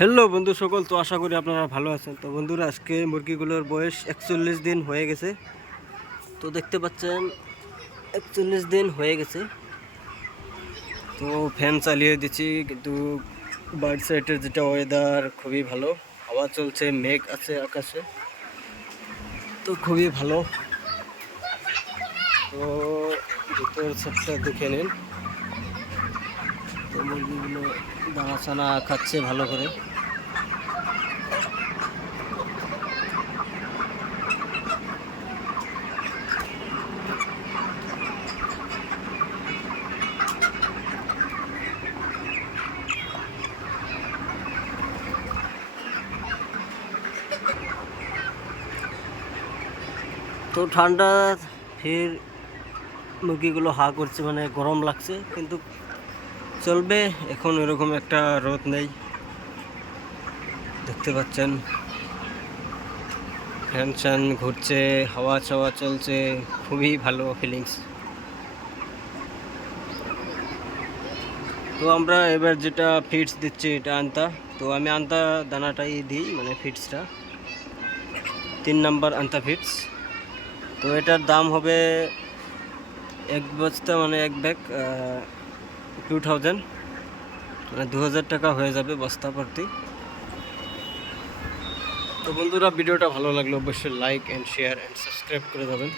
Hello বন্ধু সকল, তো আশা করি আপনারা ভালো আছেন। তো বন্ধুরা, আজকে মুরগিগুলোর বয়স একচল্লিশ দিন হয়ে গেছে। তো দেখতে পাচ্ছেন, একচল্লিশ দিন হয়ে গেছে। তো ফ্যান চালিয়ে দিচ্ছি, কিন্তু বার্ড সাইডের যেটা ওয়েদার খুবই ভালো। হাওয়া চলছে, মেঘ আছে আকাশে। তো খুবই ভালো। তো ভিতর সবটা দেখে নিন। তো মুরগিগুলো দানা ছানা খাচ্ছে ভালো করে। তো ঠান্ডা, ফির মুরগিগুলো হা করছে মানে গরম লাগছে, কিন্তু চলবে, এখন এরকম একটা রোদ নেই। দেখতে পাচ্ছেন ফ্যান ফ্যান ঘুরছে হাওয়া চাওয়া চলছে, খুবই ভালো ফিলিংস তো আমরা এবার যেটা ফিটস দিচ্ছি, এটা আনতা। তো আমি আনতা দানাটাই দিই মানে ফিটসটা তিন নাম্বার আনতা ফিটস তো এটার দাম হবে এক বস্তা মানে এক ব্যাগ টু থাউজেন্ড মানে দু হাজার টাকা হয়ে যাবে বস্তা প্রতি তো বন্ধুরা, ভিডিওটা ভালো লাগলে অবশ্যই like and share and subscribe করে যাবেন